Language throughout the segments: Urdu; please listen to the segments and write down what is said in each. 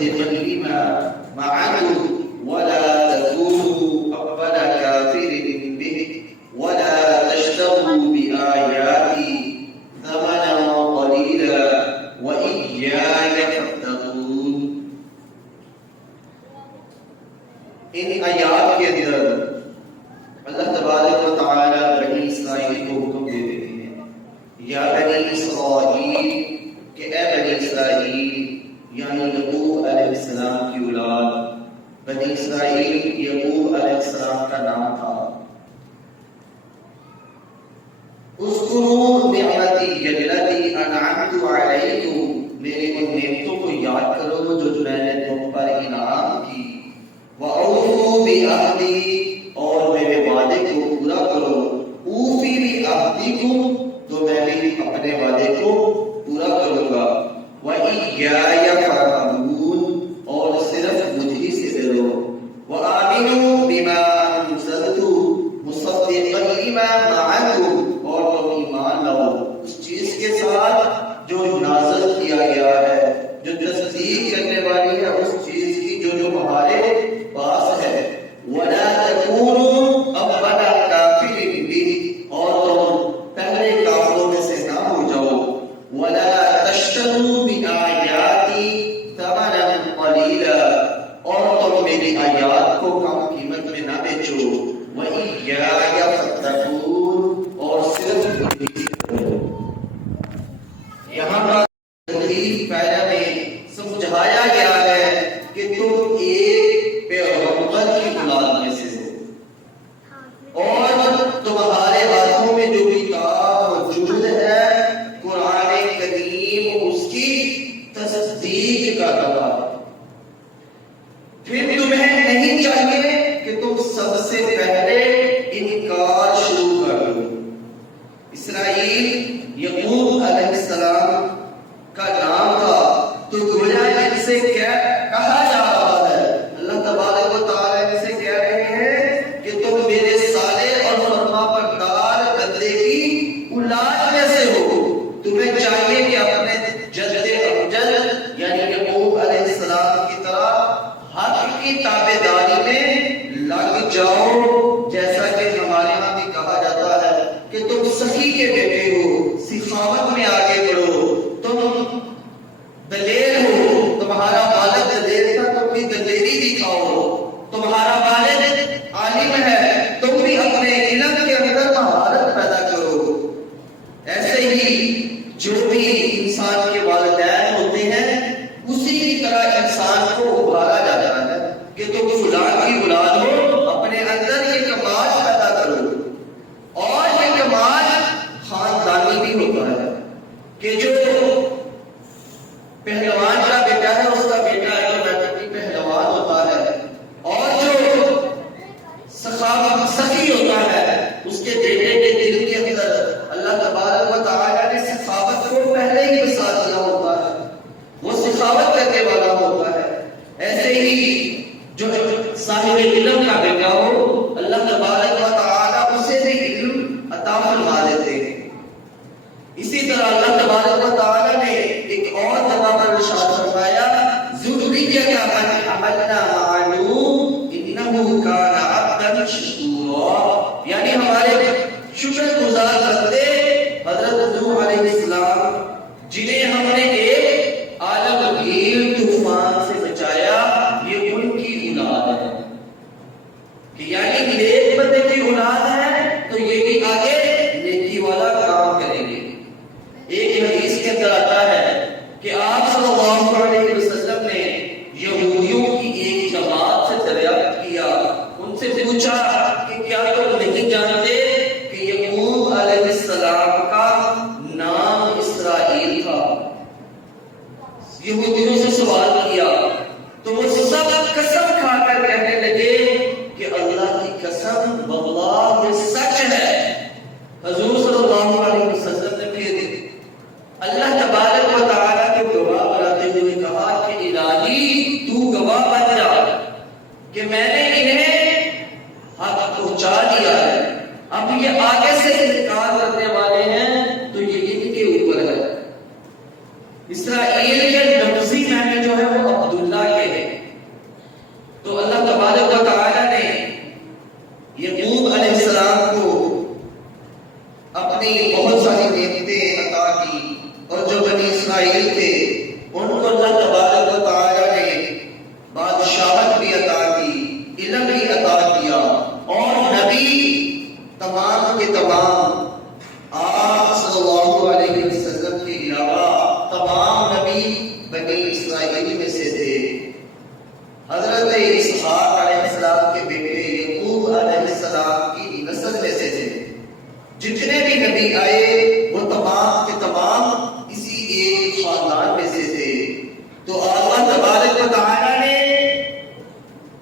مصدقا لما معكم ولا تكونوا أول كافر به ولا تشتروا بآياتي ثمنا قليلا وإياي فاتقون. ان آیات کے اندر اللہ تبارک و تعالی بنی اسرائیل کو حکم دے دیتے ہیں، یا بنی اسرائیل، کہ اے بنی اسرائیل، یعنی یعقوب علیہ السلام کی اولاد. بنی اسرائیل یعقوب علیہ السلام کا نام تھا. اذکروا نعمتی التی انعمت علیکم، میری ان نعمتوں کو یاد کرو جو میں نے تم پر انعام کی. وَأَوْفُوا بِعَهْدِي، اور میرے وعدے کو پورا کرو. اوفی بعہدکم، تو میں بھی اپنے وعدے کو پورا کروں گا. وَإِيَّايَ فَارْهَبُونِ، اور صرف مجھے سے ڈرو. وَآمِنُوا بِمَا أَنزَلْتُ مُصَدِّقًا لِمَا مَعَكُمْ، اور تم ایمان لاؤ اس چیز کے ساتھ جو نازل کیا گیا ہے، جو تصدیق کرنے والی ہے اس چیز کی جو تمہارے پاس ہے. وَلَا تَكُونُوا أَوَّلَ كَافِرٍ بِهِ، اور تم پہلے کافروں میں سے نہ ہو جاؤ. وَلَا تَشْتَرُوا بِآيَاتِي ثَمَنًا قَلِيلًا، اور تم میری آیات کو کم قیمت میں نہ بیچو. وَإِيَّايَ فَاتَّقُونِ، اور صرف یہاں پر پہلے میں سمجھایا گیا ہے کہ تم ایک پیغمبر کی اولاد میں سے ہو، اور تمہارے ہاتھوں میں جو کتاب موجود ہے قرآن کریم اس کی تصدیق کا گواہ ہے. پھر تمہیں نہیں چاہیے کہ تم سب سے پہلے انکار شروع کر دو. اسرائیل یعقوب علیہ السلام کا نام تھا، تو گویا ان سے کیا کہا جا رہا ہے؟ اللہ تبارک و تعالی ان سے کہہ رہے ہیں کہ تم میرے صالح اور فرما بردار بندے کی اولاد میں سے ہو. تمہیں چاہیے کہ اپنے جد امجد یعنی یعقوب علیہ السلام کی طرح حق کی تابعداری میں لگ جاؤ، جیسا کہ ہمارے یہاں بھی کہا جاتا ہے کہ تم سخی کے بیٹے ہو، سخاوت میں آگے بڑھو. تم دلیر ہو، تمہارا والد دلیر تھا، تم بھی دلیری دکھاؤ. تمہارا والد عالم ہے، تم بھی اپنے علم کے اندر مہارت پیدا کرو. ایسے ہی جو بھی انسان کے والدین ہوتے ہیں اسی کی طرح انسان کو ابھارا جاتا ہے کہ تم فلاں کی اولاد ہو، اپنے اندر یہ کمال پیدا کرو. اور یہ کمال خاندانی بھی ہوتا ہے کہ جو پہلوان کا بیٹا ہے اس کا بیٹا آٹومیٹکلی پہلوان ہوتا ہے، اور جو سخی ہوتا ہے اس کے بیٹے کے دل کے اندر اللہ تبارک و تعالی نے سخاوت کو پہلے ہی بسا دیا ہوتا ہے، وہ سخاوت کرنے والا ہوتا ہے. ایسے ہی جو صاحب علم کا بیٹا ہو اللہ تبارک و تعالی اسے بھی علم عطا فرما دیتے ہیں. اسی طرح اللہ تبارک و تعالی نے ایک اور جگہ پر ارشاد فرمایا ذریۃ من حملنا مع نوح انہ کان عبدا شکورا، یعنی ہمارے شکر گزار بندے حضرت نوح علیہ السلام جنہیں ہم نے ایک عالمگیر طوفان سے بچایا، یہ ان کی اولاد ہے. کہ یعنی نیک بندے کی اولاد ہے تو یہ بھی آگے نیکی والا کام کریں گے. ایک حدیث کے اندر آتا ہے کہ آپ صلی اللہ علیہ وسلم نے یہودیوں کی ایک جماعت سے دریافت کیا، ان سے پوچھا کہ کیا تم نہیں جانتے کہ یعقوب علیہ السلام کا نام اسرائیل تھا؟ یہودیوں سے سوال کیا تو وہ سب قسم کھا کر کہنے لگے کہ اللہ کی قسم واللہ یہ سچ ہے. حضور صلی اللہ علیہ وسلم نے پھر اللہ تبارک و تعالیٰ کے گواہ بناتے ہوئے کہا کہ الہی تو گواہ بن جا کہ میں نے انہیں حق پہنچا دیا ہے. اب یہ آگے سے انکار کرنے والے ہیں تو یہ ان کے اوپر ہے. اسرائیل کے لفظی معنی جو ہے وہ عبداللہ اسحاق علیہ السلام کے بیٹے یعقوب علیہ السلام کی نسل میں سے تھے. جتنے بھی نبی آئے وہ تمام کے تمام اسی ایک خاندان میں سے تھے. تو اللہ تبارک و تعالیٰ نے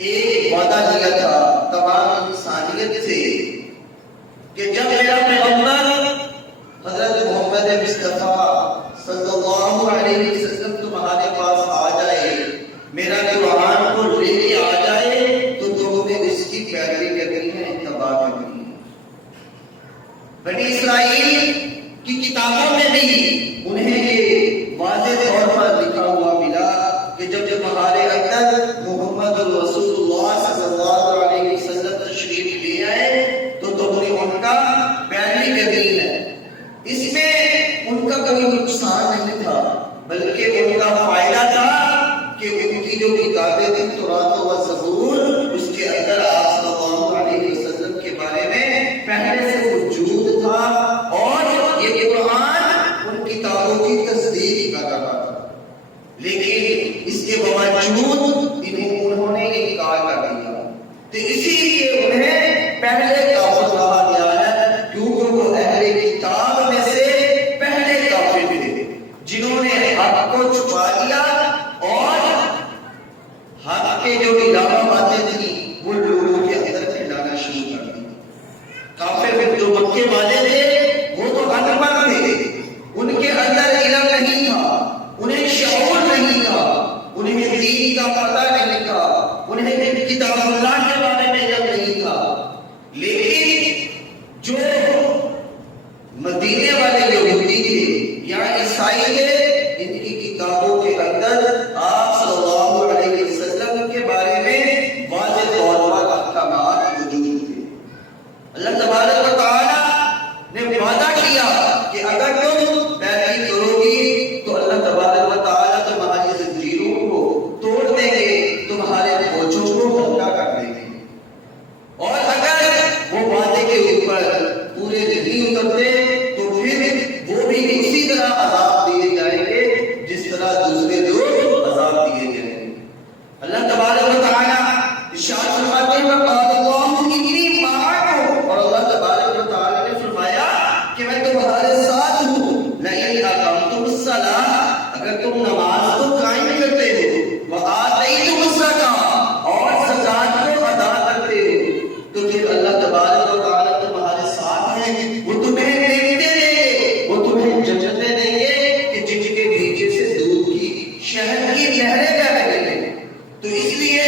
ایک وعدہ دیا تھا تمام انسانیت سے کہ جب میرا پیغمبر حضرت محمد مصطفیٰ صلی اللہ علیہ وسلم تمہارے پاس آ جائے، میرا قرآن کو لے کے آ جائے، تو تمہیں اس کی پیروی کرنی ہے، اتباع کرنی ہے. بنی اسرائیل کی کتابوں میں بھی انہیں یہ واضح طور پر لکھا ہوا ملا کہ جب تمہارے اندر محمد رسول اللہ صلی اللہ علیہ وسلم تشریف لے آئے تو تم نے ان کا پیروی کرنی ہے. اس میں ان کا کوئی نقصان نہیں تھا بلکہ ان کا فائدہ تھا کہ ان کی جو کتابیں تھیں تورات و زبور، اس کے اندر آپ صلی اللہ علیہ وسلم کے بارے میں پہلے سے موجود تھا اور یہ قرآن ان کتابوں کی تصدیق کر رہا تھا. لیکن اس کے باوجود انہوں نے انکار کر دیا، تو اسی لیے انہیں پہلے کافر کہا گیا ہے، کیونکہ وہ اہل کتاب میں سے پہلے کافر تھے جنہوں نے حق کو چھپا دیا اور حق کے جو علاوہ باتیں تھیں وہ لوگوں کے اندر پھیلانا شروع کر دی. کافر میں جو مکے والے تھے وہ تو ان پڑھ تھے، ان کے اندر علم نہیں تھا، انہیں شعور نہیں تھا، انہیں دین کا پتہ نہیں تھا، انہیں کتاب اللہ کے بارے میں علم نہیں تھا. لیکن جو مدینے والے یہودی تھے یا عیسائی تھے، ان کی کتابوں کے اندر آپ صلی اللہ علیہ وسلم کے بارے میں واضح طور پر احکامات موجود تھے. اللہ تبارک و تعالیٰ نے وعدہ کیا کہ اگر تم پیروی کرو گی تو اللہ تبارک و تعالیٰ تمہاری زنجیروں کو توڑ دیں گے، تمہارے بوجھوں کو ہلکا کر دیں گے. اور اگر وہ وعدے کے اوپر پورے نہیں اترتے تو پھر وہ بھی اسی طرح عذاب دیے جائیں گے جس طرح دوسرے لوگ عذاب دیے جائیں گے. اللہ تبارک و تعالیٰ ارشاد فرماتے ہیں وقال اللہ انی معکم، اور اللہ تبارک و تعالیٰ نے فرمایا کہ میں تمہارے ساتھ ہوں. لئن اقمتم الصلاۃ، اگر تم نماز کو قائم کرتے ہو، وآتیتم الزکاۃ، اور زکات کو ادا کرتے ہو، تو پھر اللہ تبارک و تعالیٰ تمہارے ساتھ ہیں. وہ تمہیں دیتے دیں گے، وہ تمہیں جنتیں دیں گے کہ جن کے نیچے سے دودھ کی شہد کی نہریں بہ رہی ہیں. تو اس لیے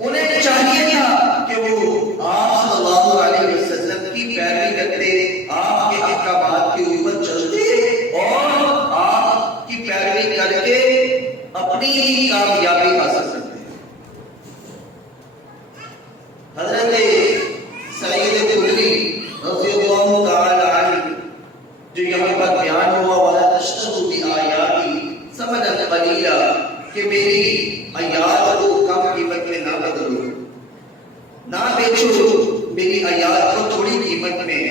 انہیں چاہیے تھا کہ وہ آپ صلی اللہ علیہ وسلم کی پیروی کرتے، آپ کے احکامات کے اوپر چلتے اور آپ کی پیروی کر کے اپنی کامیابی حاصل کرتے. حضرت سعید خدری رضی اللہ تعالی عنہ جو یہاں پر بیان ہوا وَلَا تَشْتَرُوا بِآيَاتِي ثَمَنًا قَلِيلًا، کہ میری آیات کو کم قیمت میں نہ بدلو، نہ بیچو میری آیات کو تھوڑی قیمت میں.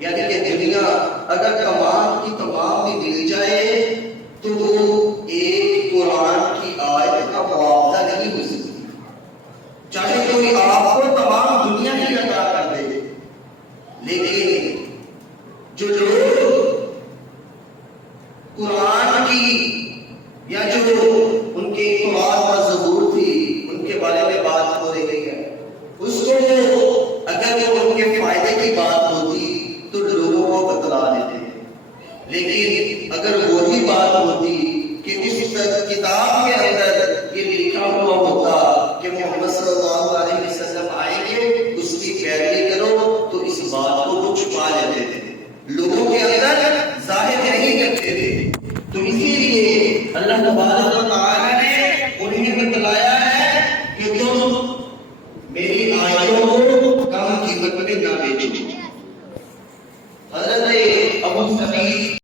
یعنی کہ دنیا اگر تمام کی تمام بھی مل جائے تو وہ ایک قرآن کی آیت کا معاوضہ نہیں ہو سکتی، چاہے کوئی آپ کو تمام دنیا ہی عطا کر دے. لیکن جو لوگ قرآن کی یا جو ان کے تورات اور زبور تھی ان کے بارے میں بات ہو رہی ہے، اس کو اگر وہ ان کے فائدے کی بات ہوتی تو لوگوں کو بتلا دیتے ہیں. لیکن اگر وہی بات ہوتی کہ اس کتاب کے اندر یہ لکھا ہوا ہوتا کہ محمد صلی اللہ علیہ وسلم آئیں گے، اس کی پیروی کرو، تو اس بات کو وہ چھپا لیتے تھے، لوگوں کے اندر ظاہر نہیں کرتے تھے. تو اسی لیے اللہ تبارک و تعالیٰ نے انہیں بتلایا ہے کہ تم میری آیتوں کو کم قیمت میں نہ بیچو. حضرت ابو سعید